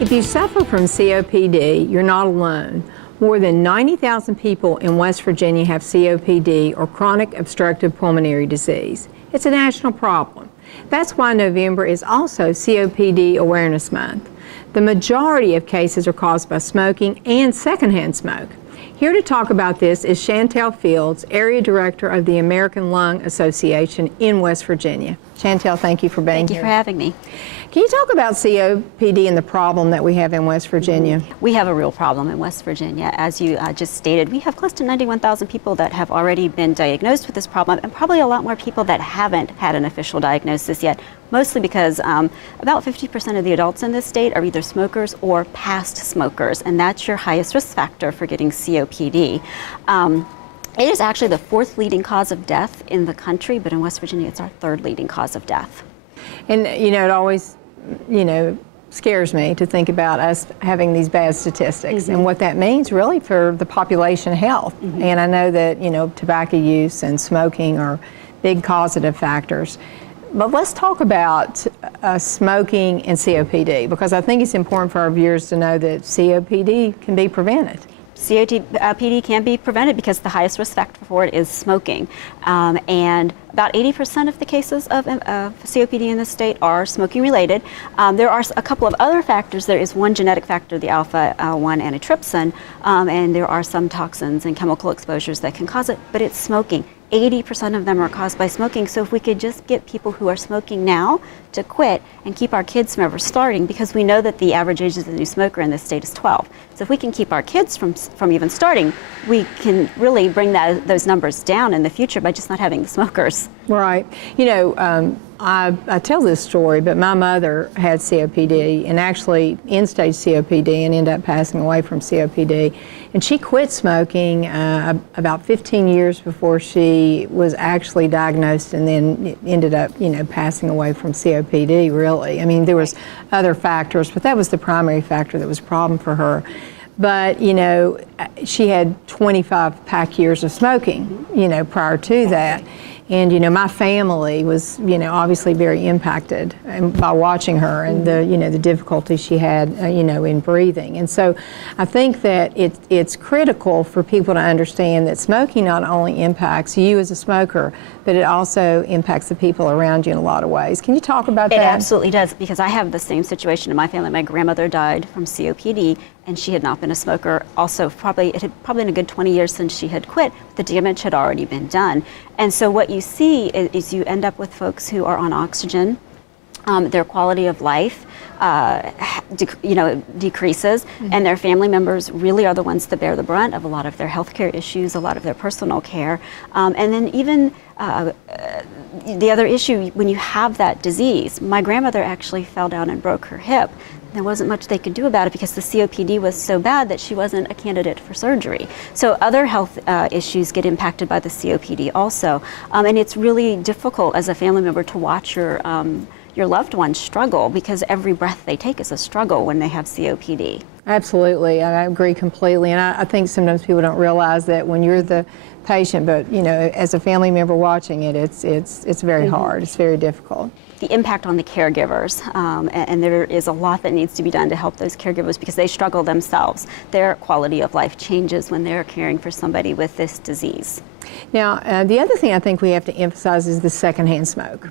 If you suffer from COPD, you're not alone. More than 90,000 people in West Virginia have COPD, or chronic obstructive pulmonary disease. It's a national problem. That's why November is also COPD Awareness Month. The majority of cases are caused by smoking and secondhand smoke. Here to talk about this is Chantal Fields, Area Director of the American Lung Association in West Virginia. Chantal, thank you for being here. Thank you for having me. Can you talk about COPD and the problem that we have in West Virginia? We have a real problem in West Virginia. As you just stated, we have close to 91,000 people that have already been diagnosed with this problem, and probably a lot more people that haven't had an official diagnosis yet, mostly because about 50% of the adults in this state are either smokers or past smokers, and that's your highest risk factor for getting COPD. It is actually the fourth leading cause of death in the country, but in West Virginia, it's our third leading cause of death. And, you know, it always, scares me to think about us having these bad statistics and what that means really for the population health. And I know that, tobacco use and smoking are big causative factors. But let's talk about smoking and COPD, because I think it's important for our viewers to know that COPD can be prevented. COPD can be prevented because the highest risk factor for it is smoking. And about 80% of the cases of COPD in the state are smoking related. There are a couple of other factors. There is one genetic factor, the alpha-1 antitrypsin, and there are some toxins and chemical exposures that can cause it, but it's smoking. 80% of them are caused by smoking. So if we could just get people who are smoking now to quit and keep our kids from ever starting, because we know that the average age of the new smoker in this state is 12. So if we can keep our kids from even starting, we can really bring those numbers down in the future by just not having the smokers. Right. I tell this story, but my mother had COPD, and actually end-stage COPD, and ended up passing away from COPD. And she quit smoking about 15 years before she was actually diagnosed, and then ended up, passing away from COPD, really. I mean, there was other factors, but that was the primary factor that was a problem for her. But, she had 25 pack years of smoking, prior to that. And, my family was, obviously very impacted by watching her and the difficulty she had, in breathing. And so I think that it's critical for people to understand that smoking not only impacts you as a smoker, but it also impacts the people around you in a lot of ways. Can you talk about that? It absolutely does, because I have the same situation in my family. My grandmother died from COPD, and she had not been a smoker. Also, it had probably been a good 20 years since she had quit. The damage had already been done. And so what you see is you end up with folks who are on oxygen. Their quality of life decreases, and their family members really are the ones that bear the brunt of a lot of their healthcare issues, a lot of their personal care. And then even the other issue, when you have that disease, my grandmother actually fell down and broke her hip. There wasn't much they could do about it because the COPD was so bad that she wasn't a candidate for surgery. So other health issues get impacted by the COPD also. And it's really difficult as a family member to watch your loved ones struggle, because every breath they take is a struggle when they have COPD. Absolutely, I agree completely. And I think sometimes people don't realize that when you're the patient, but as a family member watching it, it's very hard. It's very difficult. The impact on the caregivers, and there is a lot that needs to be done to help those caregivers, because they struggle themselves. Their quality of life changes when they're caring for somebody with this disease. Now, the other thing I think we have to emphasize is the secondhand smoke.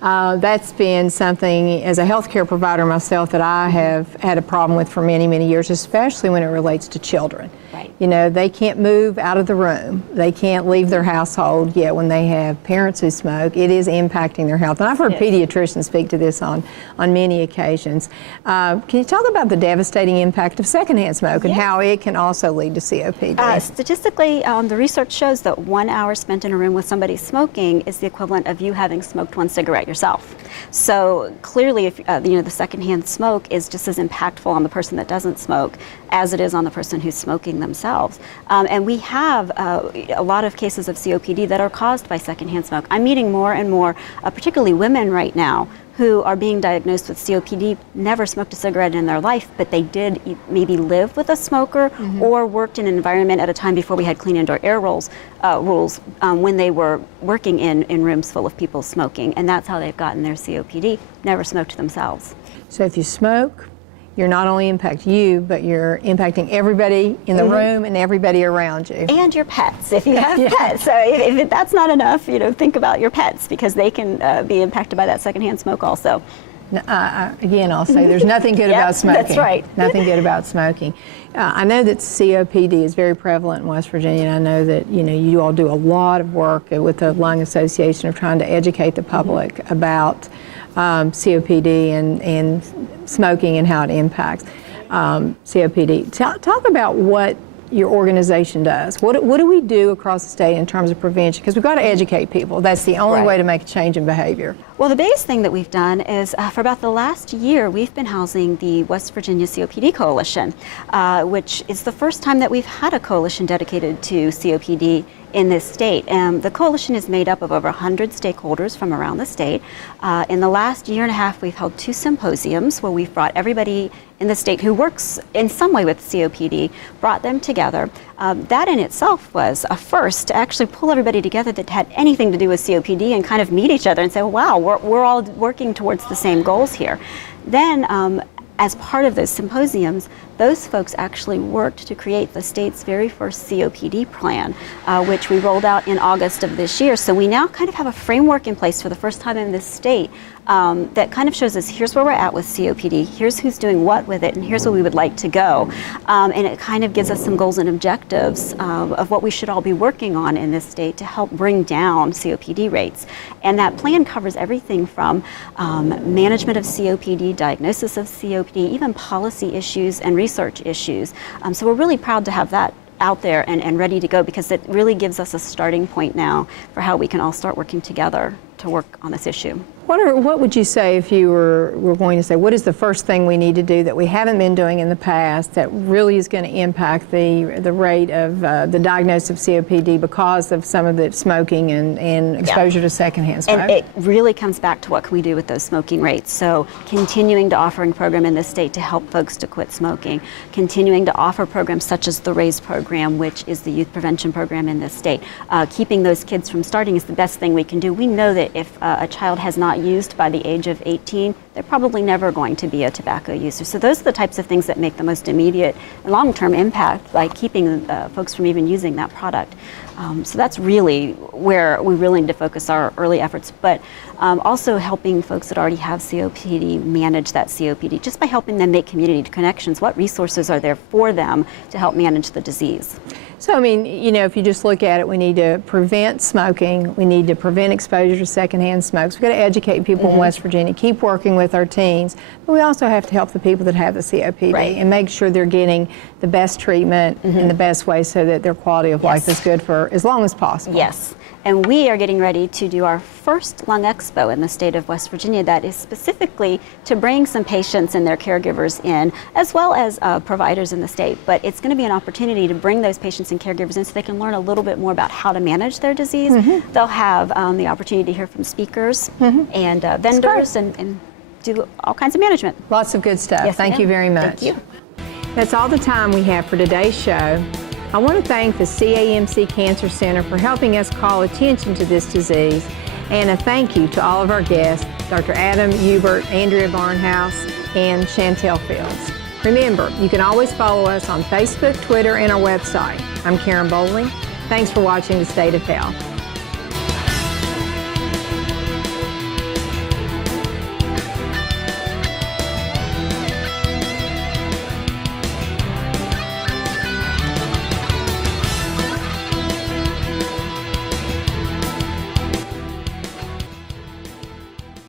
That's been something, as a healthcare provider myself, that I have had a problem with for many, many years, especially when it relates to children. Right. They can't move out of the room. They can't leave their household, yet when they have parents who smoke, it is impacting their health. And I've heard pediatricians speak to this on many occasions. Can you talk about the devastating impact of secondhand smoke and how it can also lead to COPD? Statistically, the research shows that 1 hour spent in a room with somebody smoking is the equivalent of you having smoked one cigarette yourself. So clearly, if the secondhand smoke is just as impactful on the person that doesn't smoke as it is on the person who's smoking themselves. And we have a lot of cases of COPD that are caused by secondhand smoke. I'm meeting more and more, particularly women right now, who are being diagnosed with COPD, never smoked a cigarette in their life, but they did maybe live with a smoker or worked in an environment at a time before we had clean indoor air rules when they were working in rooms full of people smoking. And that's how they've gotten their COPD, never smoked themselves. So if you smoke, you're not only impacting you, but you're impacting everybody in the room and everybody around you. And your pets, if you have pets. So if that's not enough, think about your pets, because they can be impacted by that secondhand smoke also. Again, I'll say there's nothing good about smoking. That's right. Nothing good about smoking. I know that COPD is very prevalent in West Virginia, and I know that you all do a lot of work with the Lung Association of trying to educate the public about COPD and smoking and how it impacts COPD. Talk about what your organization does. What do we do across the state in terms of prevention? Because we've got to educate people. That's the only way to make a change in behavior. Well, the biggest thing that we've done is for about the last year, we've been housing the West Virginia COPD Coalition, which is the first time that we've had a coalition dedicated to COPD in this state. The coalition is made up of over 100 stakeholders from around the state. In the last year and a half, we've held 2 symposiums where we've brought everybody in the state who works in some way with COPD, brought them together. That in itself was a first, to actually pull everybody together that had anything to do with COPD and kind of meet each other and say, wow, we're all working towards the same goals here. Then, as part of those symposiums, those folks actually worked to create the state's very first COPD plan, which we rolled out in August of this year. So we now kind of have a framework in place for the first time in this state that kind of shows us, here's where we're at with COPD, here's who's doing what with it, and here's where we would like to go. And it kind of gives us some goals and objectives of what we should all be working on in this state to help bring down COPD rates. And that plan covers everything from management of COPD, diagnosis of COPD, even policy issues and research issues. So we're really proud to have that out there and ready to go, because it really gives us a starting point now for how we can all start working together to work on this issue. What would you say if you were going to say, what is the first thing we need to do that we haven't been doing in the past that really is going to impact the rate of the diagnosis of COPD because of some of the smoking and exposure to secondhand smoke? And it really comes back to what can we do with those smoking rates. So continuing to offer a program in this state to help folks to quit smoking, continuing to offer programs such as the RAISE program, which is the youth prevention program in this state. Keeping those kids from starting is the best thing we can do. We know that if a child has not used by the age of 18, they're probably never going to be a tobacco user. So those are the types of things that make the most immediate and long-term impact by keeping folks from even using that product. So that's really where we really need to focus our early efforts, but also helping folks that already have COPD manage that COPD, just by helping them make community connections. What resources are there for them to help manage the disease? So, I mean, if you just look at it, we need to prevent smoking, we need to prevent exposure to secondhand smokes. We've got to educate people in West Virginia, keep working with our teens, but we also have to help the people that have the COPD and make sure they're getting the best treatment in the best way so that their quality of life is good for as long as possible. Yes. And we are getting ready to do our first Lung Expo in the state of West Virginia that is specifically to bring some patients and their caregivers in, as well as providers in the state. But it's going to be an opportunity to bring those patients and caregivers in so they can learn a little bit more about how to manage their disease. They'll have the opportunity to hear from speakers and vendors and do all kinds of management. Lots of good stuff. Yes, Thank you very much. Thank you. That's all the time we have for today's show. I want to thank the CAMC Cancer Center for helping us call attention to this disease, and a thank you to all of our guests, Dr. Adam Hubert, Andrea Barnhouse, and Chantal Fields. Remember, you can always follow us on Facebook, Twitter, and our website. I'm Karen Bowling. Thanks for watching The State of Health.